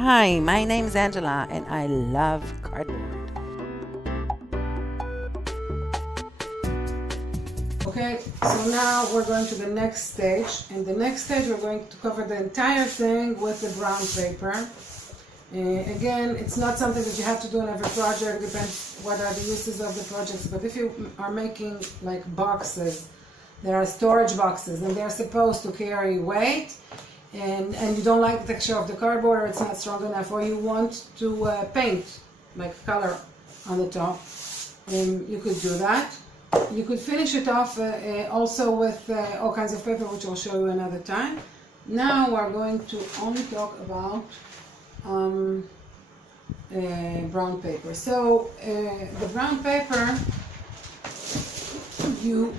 Hi, my name is Angela and I love cardboard. Okay, so now we're going to the next stage. In the next stage, we're going to cover the entire thing with the brown paper. Again, it's not something that you have to do on every project, depends what are the uses of the projects, but if you are making like boxes, there are storage boxes and they're supposed to carry weight, and you don't like the texture of the cardboard, or it's not strong enough, or you want to paint like color on the top, you could do that. You could finish it off also with all kinds of paper, which I'll show you another time. Now we're going to only talk about brown paper. So the brown paper, you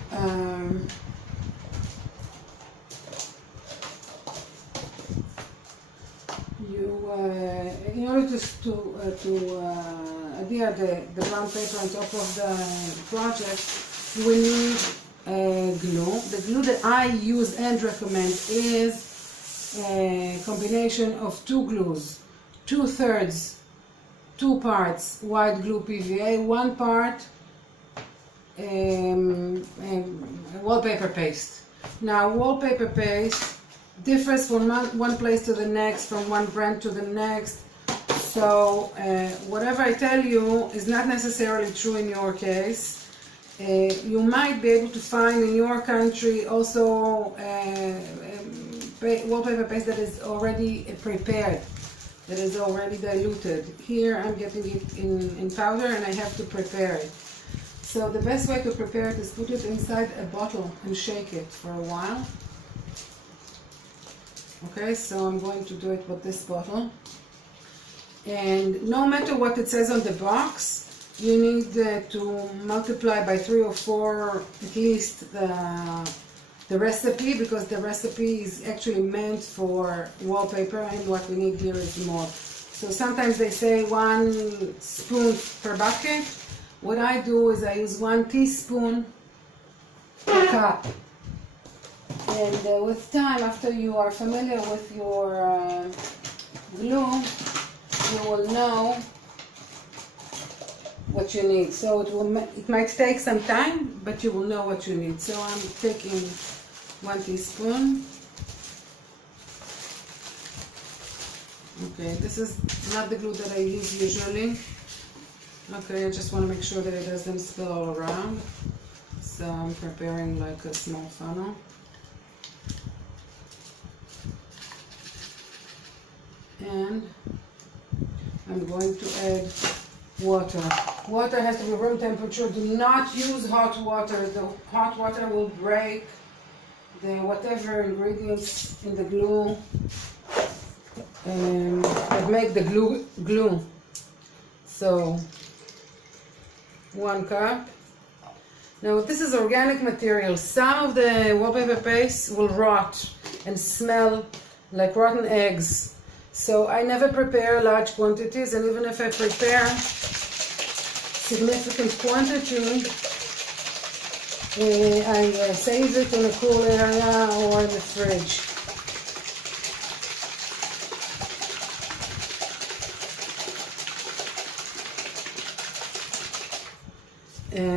in order to adhere the brown paper on top of the project, we need glue. The glue that I use and recommend is a combination of two glues, 2/3, 2 parts white glue PVA, 1 part wallpaper paste. Now wallpaper paste differs from one place to the next, from one brand to the next. So whatever I tell you is not necessarily true in your case. You might be able to find in your country also wallpaper paste that is already prepared, that is already diluted. Here I'm getting it in powder and I have to prepare it. So the best way to prepare it is put it inside a bottle and shake it for a while. Okay, so I'm going to do it with this bottle. And no matter what it says on the box, you need to multiply by 3 or 4 at least the recipe, because the recipe is actually meant for wallpaper and what we need here is more. So sometimes they say 1 spoon per bucket. What I do is I use 1 teaspoon per cup. And with time, after you are familiar with your glue, you will know what you need. So it might take some time, but you will know what you need. So I'm taking 1 teaspoon. Okay, this is not the glue that I use usually. Okay, I just want to make sure that it doesn't spill all around. So I'm preparing like a small funnel. And I'm going to add water. Water has to be room temperature. Do not use hot water. The hot water will break the whatever ingredients in the glue that make the glue. So 1 cup. Now this is organic material. Some of the wallpaper paste will rot and smell like rotten eggs. So I never prepare large quantities, and even if I prepare significant quantity, I save it in a cool area or in the fridge.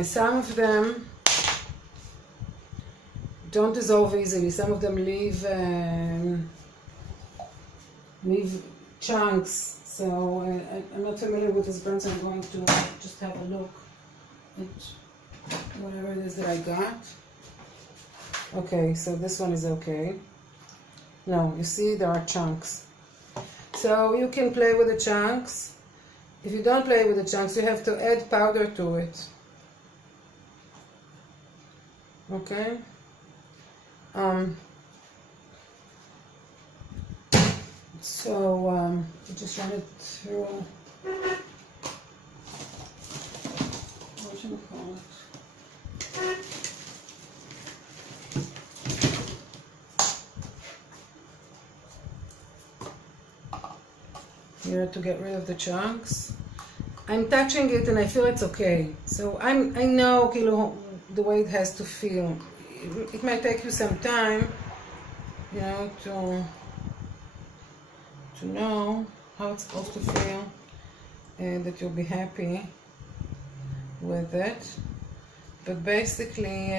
Some of them don't dissolve easily. Some of them leave chunks. So I'm not familiar with this brand, so I'm going to just have a look at whatever it is that I got. Okay, so this one is okay. No, you see there are chunks. So you can play with the chunks. If you don't play with the chunks, you have to add powder to it. Okay. So just run it through, what should we call it? Here to get rid of the chunks. I'm touching it and I feel it's okay. So I know the way it has to feel. It might take you some time, you know, to know how it's supposed to feel, and that you'll be happy with it. But basically,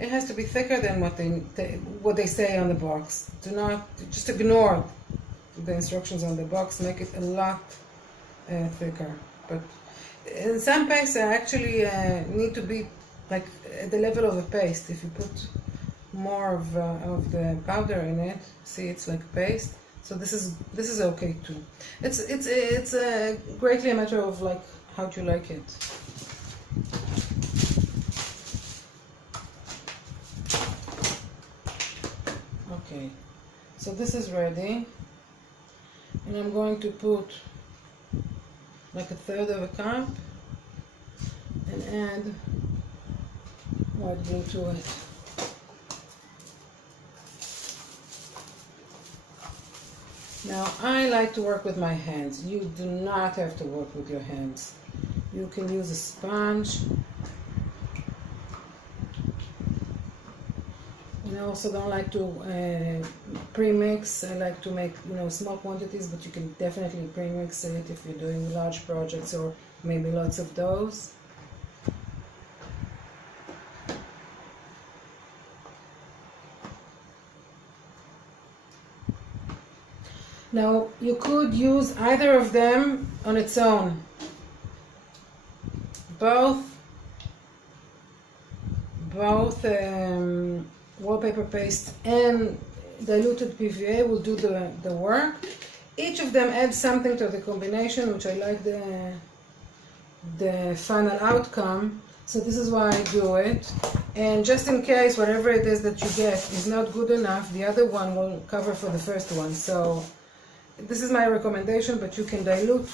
it has to be thicker than what they say on the box. Do not just ignore the instructions on the box. Make it a lot thicker. But in some pastes, actually need to be like at the level of a paste. If you put more of the powder in it, see, it's like paste. So this is okay too. It's greatly a matter of like how do you like it. Okay, so this is ready, and I'm going to put like a third of a cup and add white glue to it. Now, I like to work with my hands. You do not have to work with your hands. You can use a sponge. I also don't like to pre-mix. I like to make small quantities, but you can definitely pre-mix it if you're doing large projects or maybe lots of those. Now, you could use either of them on its own. Both wallpaper paste and diluted PVA will do the work. Each of them adds something to the combination, which I like the final outcome. So this is why I do it. And just in case whatever it is that you get is not good enough, the other one will cover for the first one. So this is my recommendation, but you can dilute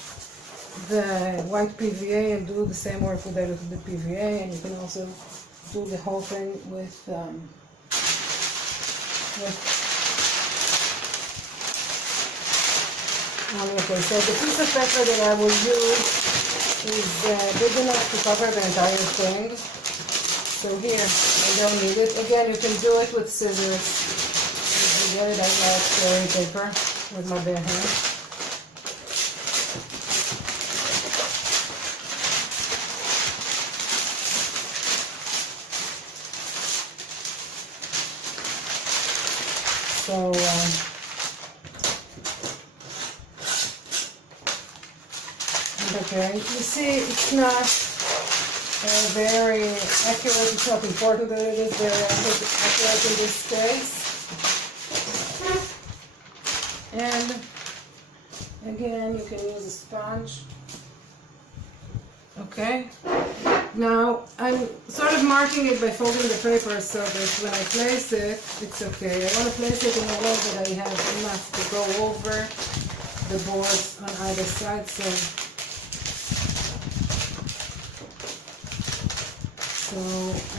the white PVA and do the same work with diluted PVA, and you can also do the whole thing with okay, so the piece of paper that I will use is big enough to cover the entire thing. So here, I don't need it. Again, you can do it with scissors. If you get it, I like tearing paper with my bare hands. So, okay, you see, it's not very accurate. It's not important that it is very accurate in this case. And again, you can use a sponge. Okay. Now, I'm sort of marking it by folding the paper so that when I place it, it's okay. I want to place it in a way that I have enough to go over the boards on either side. So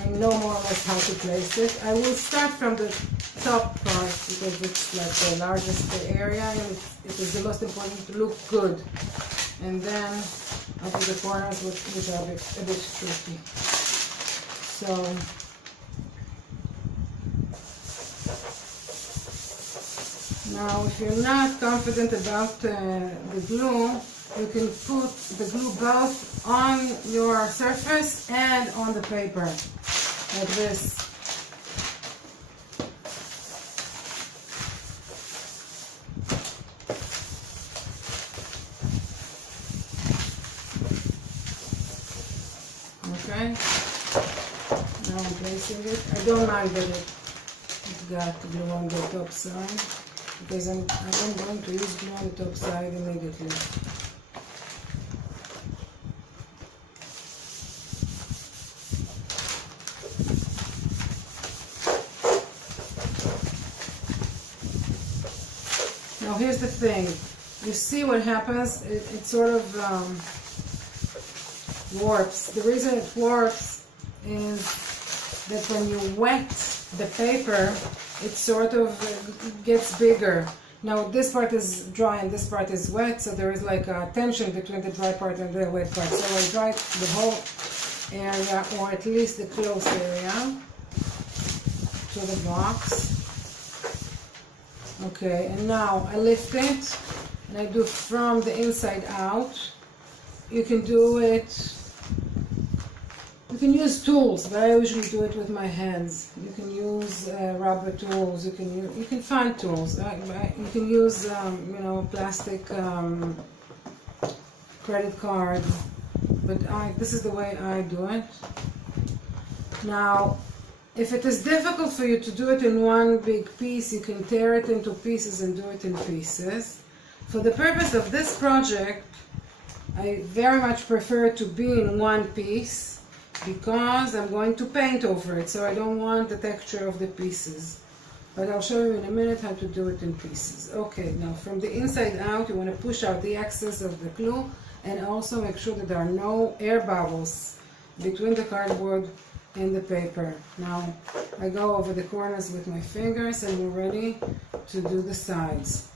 I know more or less how to place it. I will start from the top part because it's like the largest area and it is the most important to look good. And then I'll do the corners which are a bit tricky. So now if you're not confident about the glue, you can put the glue both on your surface and on the paper, like this. Okay, now I'm placing it. I don't mind that it's got glue on the top side because I'm going to use glue on the top side immediately. Now here's the thing. You see what happens? It sort of warps. The reason it warps is that when you wet the paper, it sort of gets bigger. Now this part is dry and this part is wet, so there is like a tension between the dry part and the wet part. So I dry the whole area, or at least the close area, to the box. Okay, and now I lift it and I do from the inside out. You can do it, you can use tools, but I usually do it with my hands. You can use rubber tools, you can find tools. You can use, you know, plastic credit card, but this is the way I do it. Now, if it is difficult for you to do it in one big piece, you can tear it into pieces and do it in pieces. For the purpose of this project, I very much prefer it to be in one piece because I'm going to paint over it, so I don't want the texture of the pieces. But I'll show you in a minute how to do it in pieces. Okay, now from the inside out, you want to push out the excess of the glue and also make sure that there are no air bubbles between the cardboard and the paper. Now I go over the corners with my fingers and we're ready to do the sides.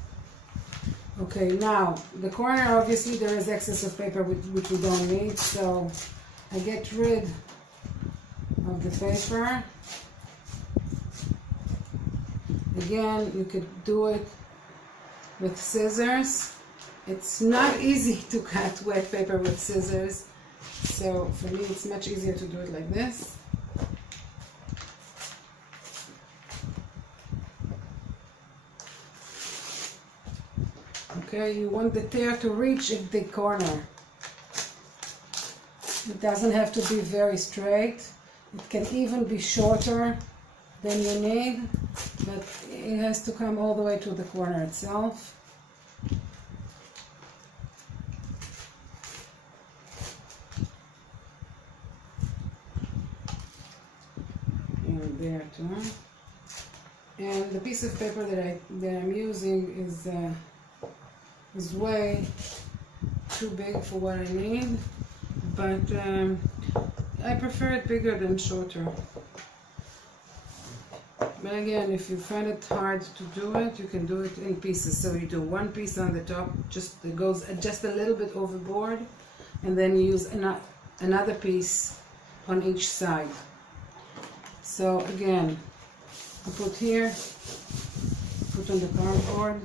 Okay, now the corner, obviously there is excess of paper which we don't need, so I get rid of the paper. Again, you could do it with scissors. It's not easy to cut wet paper with scissors, so for me it's much easier to do it like this. Okay, you want the tear to reach at the corner. It doesn't have to be very straight. It can even be shorter than you need, but it has to come all the way to the corner itself. And there too. And the piece of paper that I'm using is way too big for what I need, but I prefer it bigger than shorter. But again, if you find it hard to do it, you can do it in pieces. So you do one piece on the top, just it goes just a little bit overboard, and then you use another piece on each side. So again, I put here, put on the cardboard,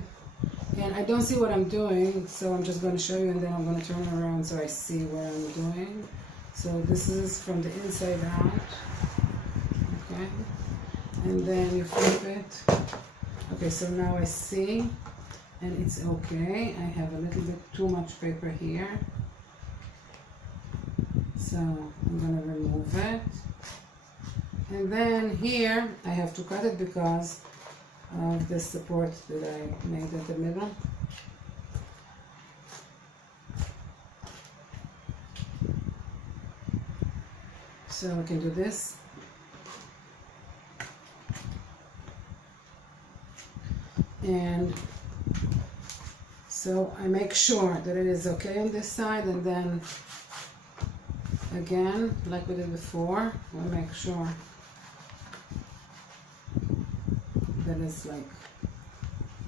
and I don't see what I'm doing, so I'm just going to show you, and then I'm going to turn around so I see what I'm doing. So this is from the inside out, okay, and then you flip it. Okay, so now I see, and it's okay. I have a little bit too much paper here, so I'm going to remove it. And then here I have to cut it because of the support that I made at the middle. So I can do this. And so I make sure that it is okay on this side, and then again, like we did before, we'll make sure that it's like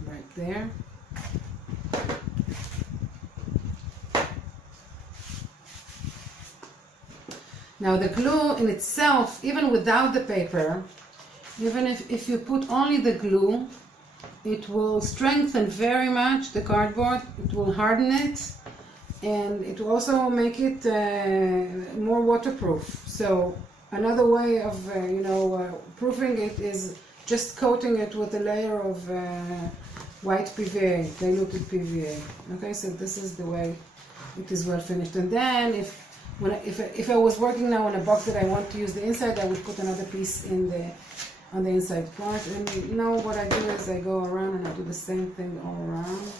right there. Now the glue in itself, even without the paper, even if you put only the glue, it will strengthen very much the cardboard, it will harden it, and it will also make it more waterproof. So another way of proofing it is just coating it with a layer of white PVA, diluted PVA. Okay, so this is the way it is well finished. And then if I was working now on a box that I want to use the inside, I would put another piece on the inside part. And now what I do is I go around and I do the same thing all around.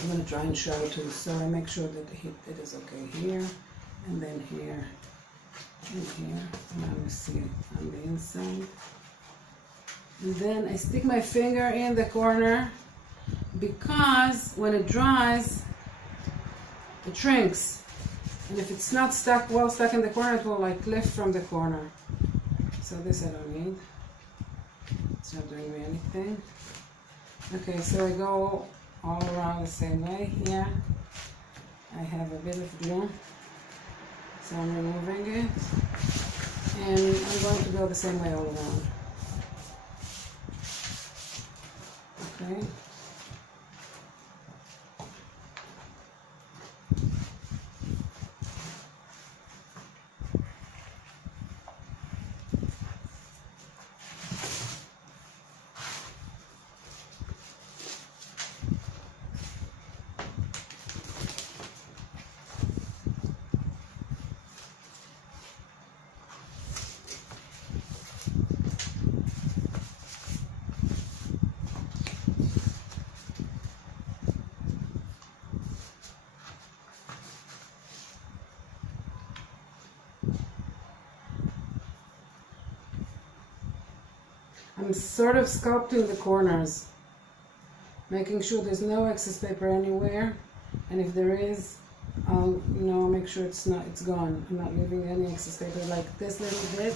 I'm going to try and show it too, so I make sure that it is okay here, and then here, and here. Now we see it on the inside. And then I stick my finger in the corner, because when it dries, it shrinks. And if it's not well stuck in the corner, it will like lift from the corner. So this I don't need. It's not doing me anything. Okay, so I go all around the same way here, I have a bit of glue, so I'm removing it, and I'm going to go the same way all around. Okay. I'm sort of sculpting the corners, making sure there's no excess paper anywhere, and if there is, I'll make sure it's gone. I'm not leaving any excess paper. Like this little bit,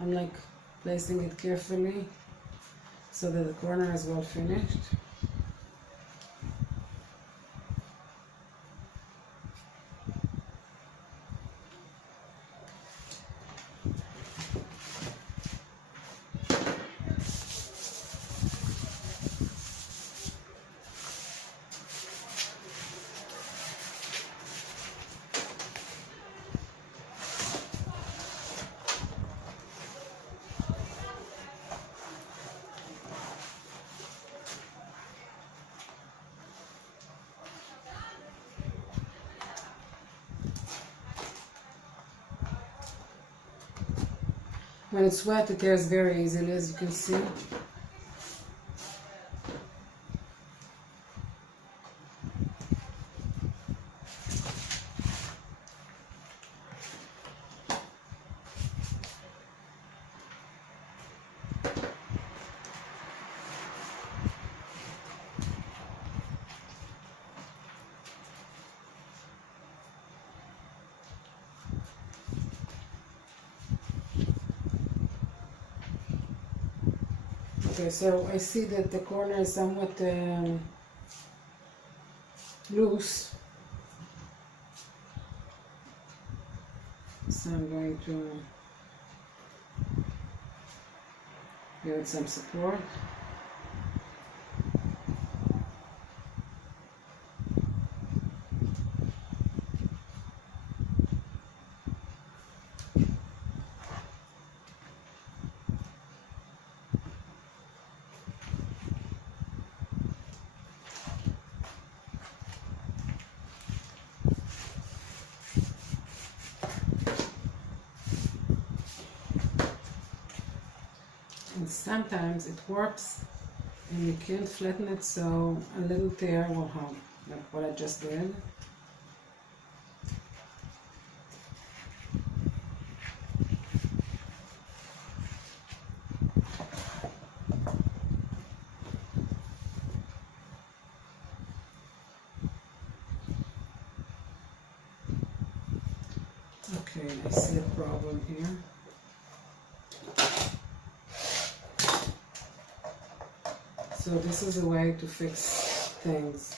I'm like placing it carefully so that the corner is well finished. When it's wet, it tears very easily, as you can see. Okay, so I see that the corner is somewhat loose. So I'm going to give it some support. And sometimes it warps and you can't flatten it, so a little tear will help, like what I just did. Okay, I see a problem here. So this is a way to fix things.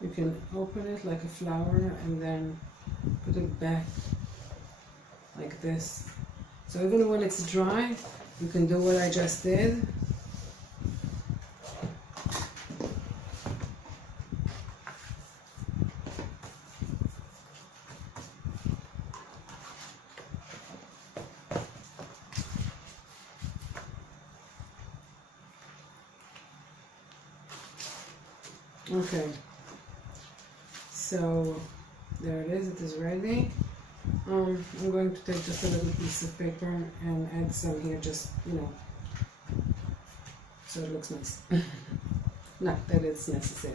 You can open it like a flower and then put it back like this. So even when it's dry, you can do what I just did. Okay, so there it is ready. I'm going to take just a little piece of paper and add some here, just, so it looks nice. Not that it's necessary.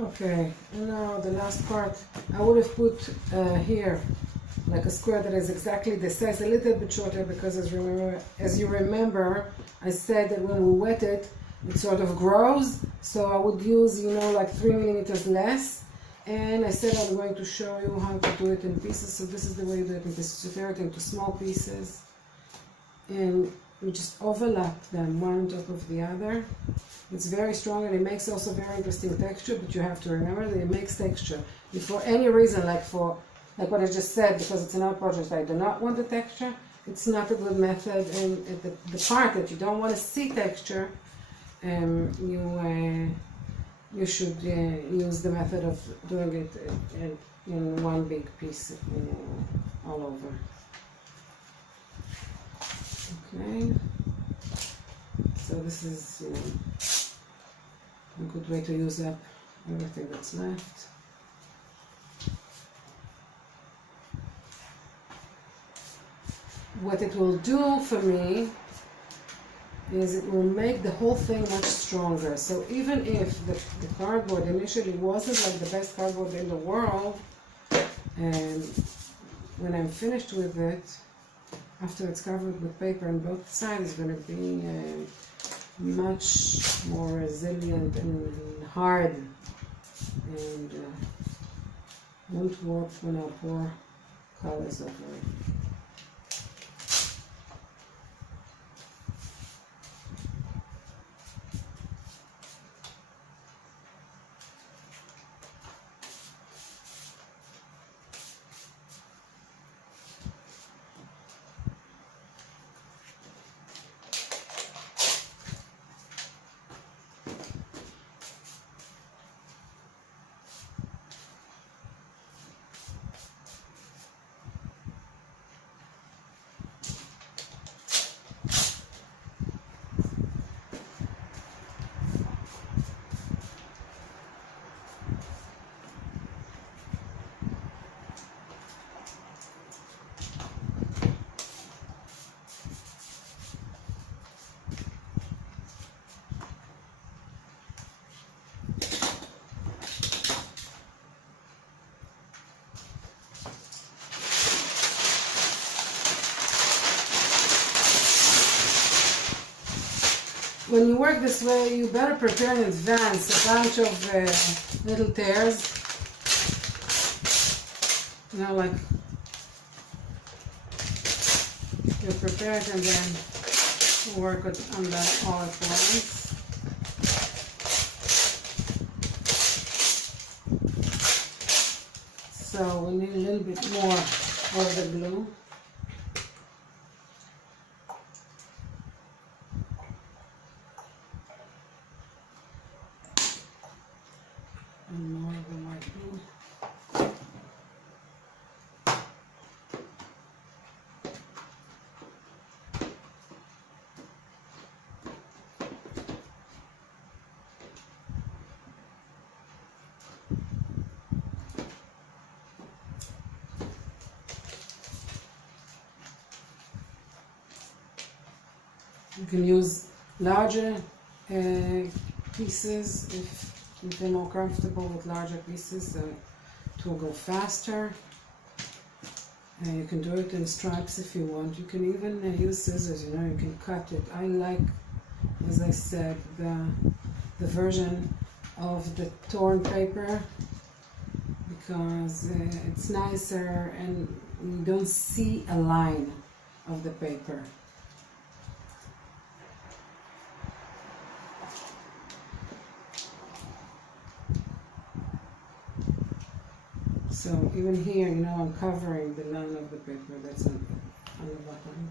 Okay, and now the last part, I would have put here like a square that is exactly the size, a little bit shorter, because as you remember, I said that when we wet it, it sort of grows. So I would use, like 3 millimeters less. And I said I'm going to show you how to do it in pieces. So this is the way you do it in pieces. You tear it into small pieces, and you just overlap them one on top of the other. It's very strong, and it makes also very interesting texture, but you have to remember that it makes texture. If for any reason, like what I just said, because it's an art project, I do not want the texture, it's not a good method. And the part that you don't want to see texture, you should use the method of doing it in one big piece all over. Okay, so this is a good way to use up everything that's left. What it will do for me is it will make the whole thing much stronger. So even if the cardboard initially wasn't like the best cardboard in the world, and when I'm finished with it, after it's covered with paper on both sides, it's going to be much more resilient and hard, and won't warp when I pour colors over it. When you work this way, you better prepare in advance a bunch of little tears. Like you prepare it and then work on that all at once. So we need a little bit more of the glue. And more of the white glue. You can use larger pieces if you're more comfortable with larger pieces, so it will go faster. You can do it in stripes if you want. You can even use scissors, you can cut it. I like, as I said, the version of the torn paper because it's nicer and you don't see a line of the paper. So even here, I'm covering the line of the paper that's on the bottom.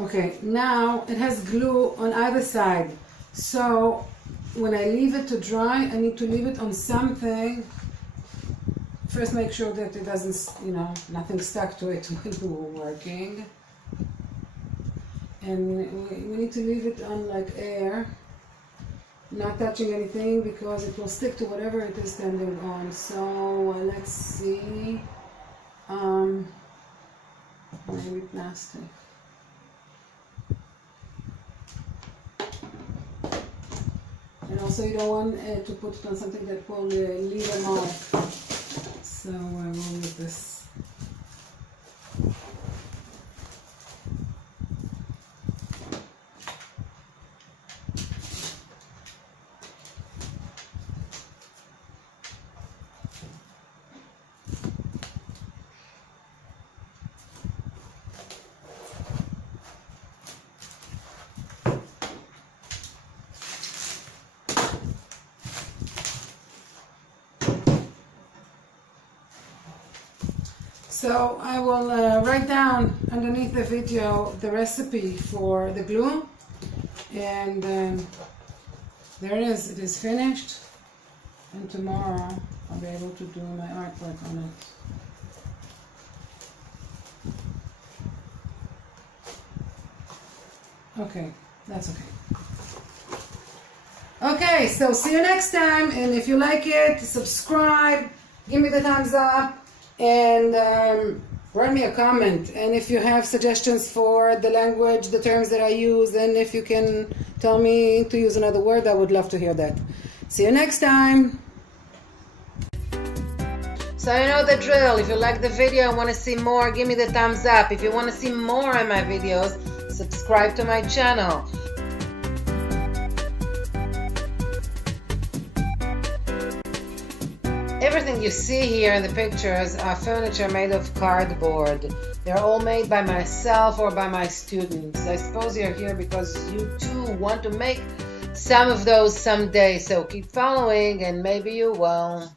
Okay, now it has glue on either side. So when I leave it to dry, I need to leave it on something. First make sure that it doesn't, nothing stuck to it when we were working. and we need to leave it on like air, not touching anything, because it will stick to whatever it is standing on. So let's see, maybe plastic. And also you don't want to put it on something that will leave a mark. So I will use this. So I will write down underneath the video the recipe for the glue, and there it is. It is finished, and tomorrow I'll be able to do my artwork on it. Okay, that's okay. Okay, so see you next time, and if you like it, subscribe, give me the thumbs up, and write me a comment. And if you have suggestions for the language, the terms that I use, and if you can tell me to use another word, I would love to hear that. See you next time. So you know the drill. If you like the video and want to see more, give me the thumbs up. If you want to see more of my videos, subscribe to my channel. Everything you see here in the pictures are furniture made of cardboard. They're all made by myself or by my students. I suppose you're here because you too want to make some of those someday. So keep following and maybe you will.